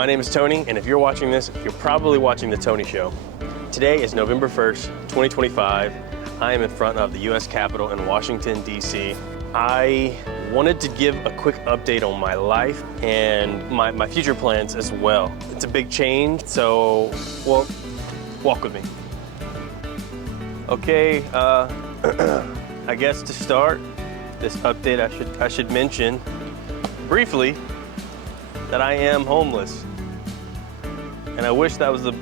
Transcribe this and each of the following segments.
My name is Tony, and if you're watching this, you're probably watching The Tony Show. Today is November 1st, 2025. I am in front of the U.S. Capitol in Washington, D.C. I wanted to give a quick update on my life and my future plans as well. It's a big change, so, well, walk with me. Okay, I guess to start this update, I should mention briefly that I am homeless, and I wish that was the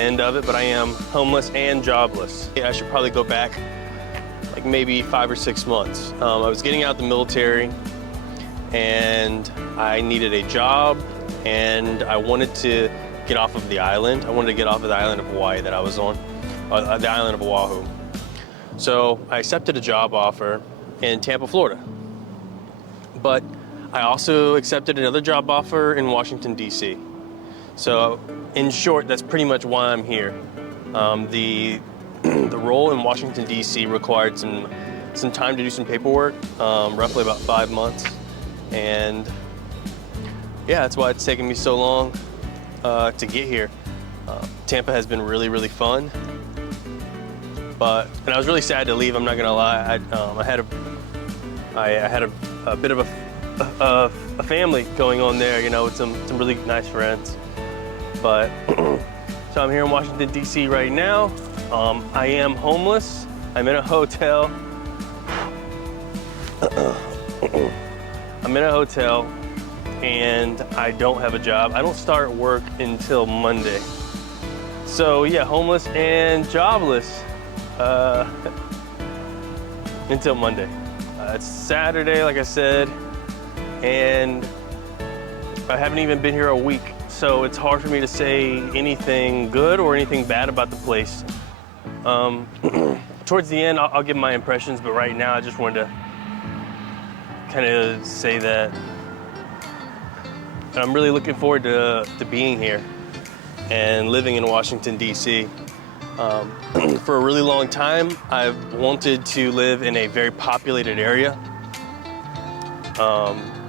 end of it, but I am homeless and jobless. I should probably go back like maybe 5 or 6 months. I was getting out the military, and I needed a job, and I wanted to get off of the island. I wanted to get off of the island of Hawaii that I was on, the island of Oahu. So I accepted a job offer in Tampa, Florida. But I also accepted another job offer in Washington, D.C. So in short, that's pretty much why I'm here. The role in Washington, D.C. required some time to do some paperwork, roughly about 5 months. And yeah, that's why it's taken me so long to get here. Tampa has been really, really fun. And I was really sad to leave, I'm not gonna lie. I had a bit of a family going on there, you know, with some really nice friends. But so I'm here in Washington, D.C. right now. I am homeless. I'm in a hotel. I'm in a hotel, and I don't have a job. I don't start work until Monday. So yeah, homeless and jobless until Monday. It's Saturday, like I said, and I haven't even been here a week, so it's hard for me to say anything good or anything bad about the place. Towards the end, I'll give my impressions, but right now I just wanted to kind of say that I'm really looking forward to being here and living in Washington, D.C. For a really long time, I've wanted to live in a very populated area.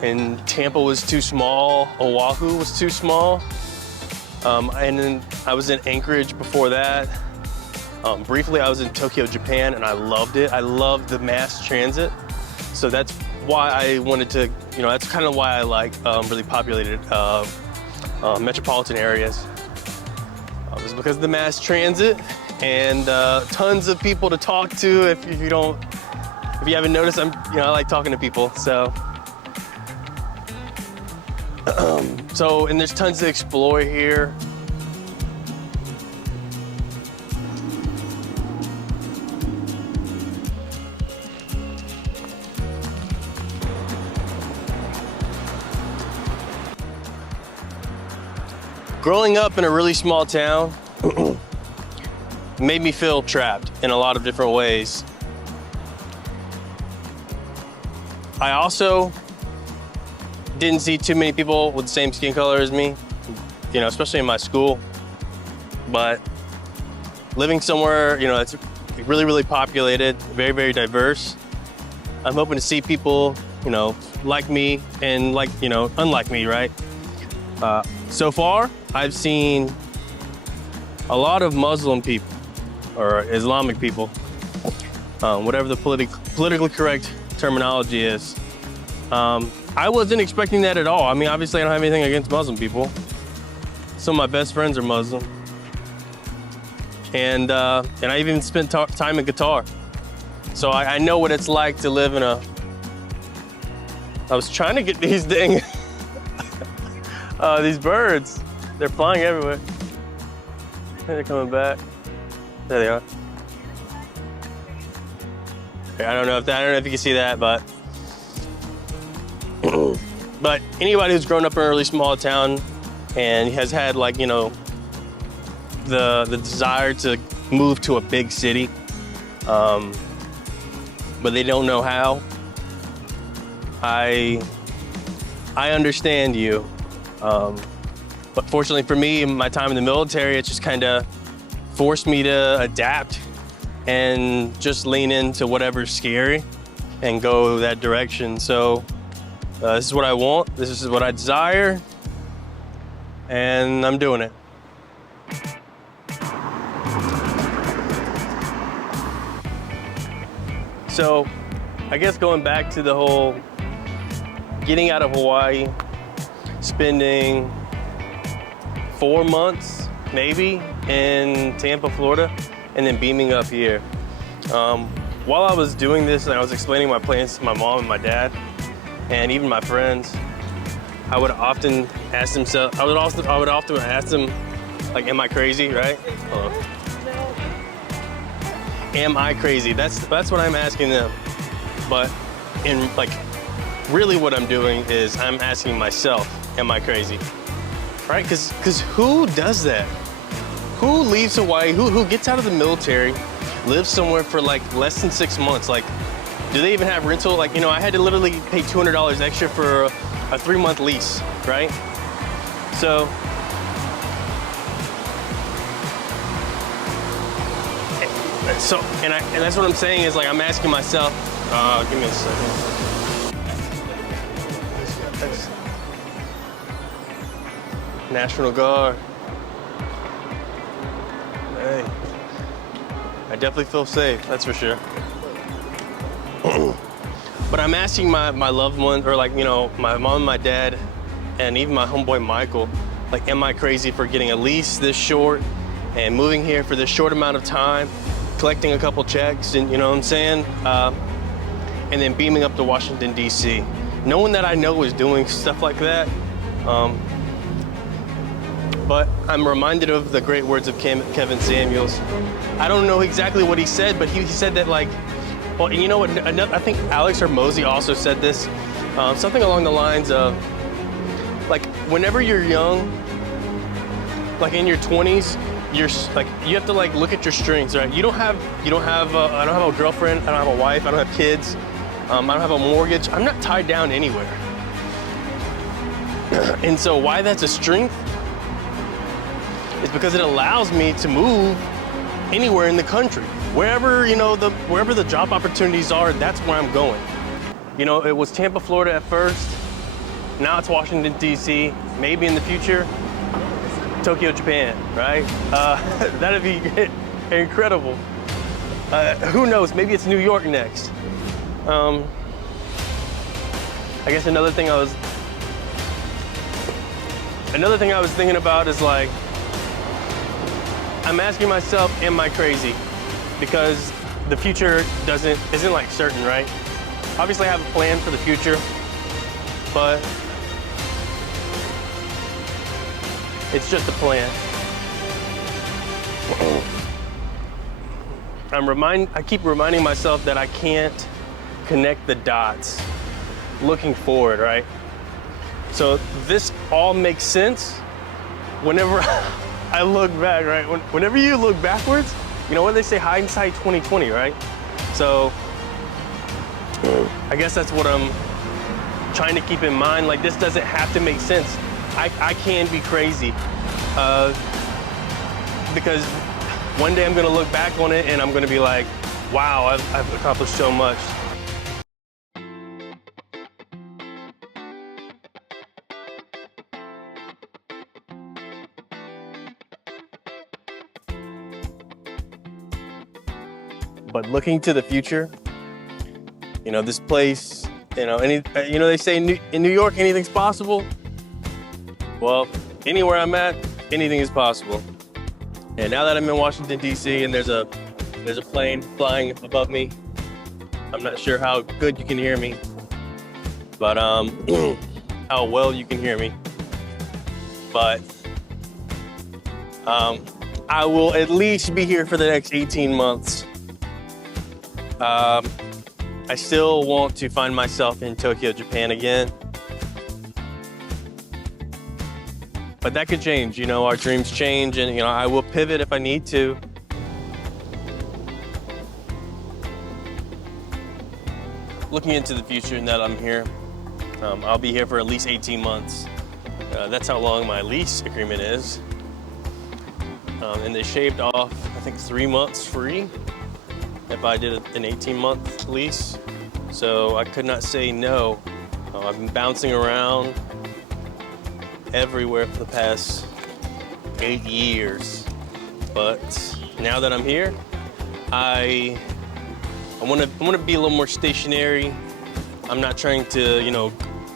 And Tampa was too small, Oahu was too small. And then I was in Anchorage before that. Briefly, I was in Tokyo, Japan, and I loved it. I loved the mass transit. So that's why I wanted to, that's kind of why I like really populated metropolitan areas. It was because of the mass transit and tons of people to talk to. If you haven't noticed, I like talking to people. And there's tons to explore here. Growing up in a really small town made me feel trapped in a lot of different ways. I also didn't see too many people with the same skin color as me, especially in my school. But living somewhere, that's really, really populated, very, very diverse, I'm hoping to see people, like me and unlike me, right? So far, I've seen a lot of Muslim people or Islamic people, whatever the politically correct terminology is. I wasn't expecting that at all. I mean, obviously I don't have anything against Muslim people. Some of my best friends are Muslim. And I even spent time in Qatar. So I know what it's like to live in I was trying to get these these birds. They're flying everywhere. They're coming back. There they are. I don't know if you can see that, but anybody who's grown up in a really small town and has had the desire to move to a big city, but they don't know how, I understand you. But fortunately for me, my time in the military, it just kind of forced me to adapt and just lean into whatever's scary and go that direction. So This is what I want. This is what I desire. And I'm doing it. So, I guess going back to the whole getting out of Hawaii, spending 4 months maybe in Tampa, Florida, and then beaming up here. While I was doing this and I was explaining my plans to my mom and my dad, and even my friends, I would often ask them, like, am I crazy, right? Am I crazy? That's what I'm asking them. But really what I'm doing is I'm asking myself, am I crazy? Right? Because who does that? Who leaves Hawaii? Who gets out of the military, lives somewhere for like less than 6 months? Like, do they even have rental? Like, I had to literally pay $200 extra for a 3-month lease, right? So, and that's what I'm saying is, like, I'm asking myself, give me a second. National Guard. Hey, I definitely feel safe, that's for sure. But I'm asking my loved ones, or like, my mom and my dad, and even my homeboy Michael, like, am I crazy for getting a lease this short and moving here for this short amount of time, collecting a couple checks, and you know what I'm saying? And then beaming up to Washington, D.C. No one that I know is doing stuff like that. But I'm reminded of the great words of Kevin Samuels. I don't know exactly what he said, but he said that, like, well, and you know what? I think Alex Hormozy also said this, something along the lines of, like, whenever you're young, like in your 20s, you have to, like, look at your strengths, right? I don't have a girlfriend, I don't have a wife, I don't have kids, I don't have a mortgage. I'm not tied down anywhere. And so why that's a strength is because it allows me to move anywhere in the country. Wherever, wherever the job opportunities are, that's where I'm going. It was Tampa, Florida at first. Now it's Washington, D.C. Maybe in the future, Tokyo, Japan, right? That'd be incredible. Who knows? Maybe it's New York next. I guess another thing I was thinking about is, like, I'm asking myself, am I crazy? Because the future isn't like certain, right? Obviously I have a plan for the future, but it's just a plan. I keep reminding myself that I can't connect the dots looking forward, right? So this all makes sense whenever I look back, right? Whenever you look backwards, what they say, hindsight 2020, right? So I guess that's what I'm trying to keep in mind. Like, this doesn't have to make sense. I can be crazy because one day I'm gonna look back on it and I'm gonna be like, wow, I've accomplished so much. But looking to the future, this place, they say in New York, anything's possible. Well, anywhere I'm at, anything is possible. And now that I'm in Washington, D.C., and there's a plane flying above me, I'm not sure how good you can hear me, but how well you can hear me. But I will at least be here for the next 18 months. I still want to find myself in Tokyo, Japan again. But that could change, our dreams change, and I will pivot if I need to. Looking into the future now that I'm here, I'll be here for at least 18 months. That's how long my lease agreement is. And they shaved off, I think, 3 months free if I did an 18-month lease. So I could not say no I've been bouncing around everywhere for the past 8 years. But now that I'm here, I want to be a little more stationary. I'm not trying to,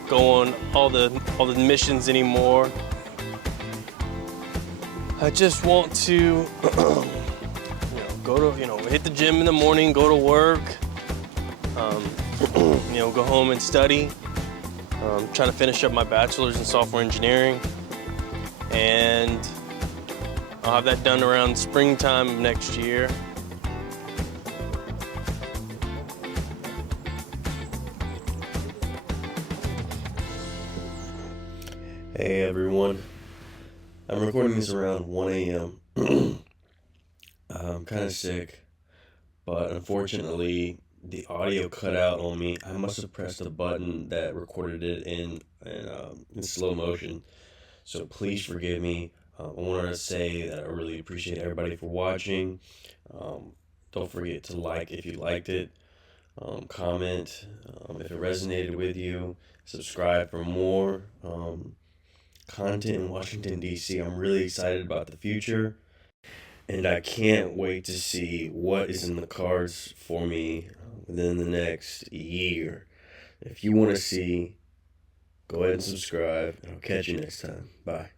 go on all the missions anymore. I just want to, go to, hit the gym in the morning, go to work, go home and study. Trying to finish up my bachelor's in software engineering, and I'll have that done around springtime of next year. Hey everyone, I'm recording this around 1 a.m. I'm kind of sick, but unfortunately the audio cut out on me. I must have pressed a button that recorded it in slow motion, so please forgive me. I wanted to say that I really appreciate everybody for watching. Don't forget to like if you liked it, comment if it resonated with you, subscribe for more content in Washington, D.C. I'm really excited about the future, and I can't wait to see what is in the cards for me within the next year. If you want to see, go ahead and subscribe, and I'll catch you next time. Bye.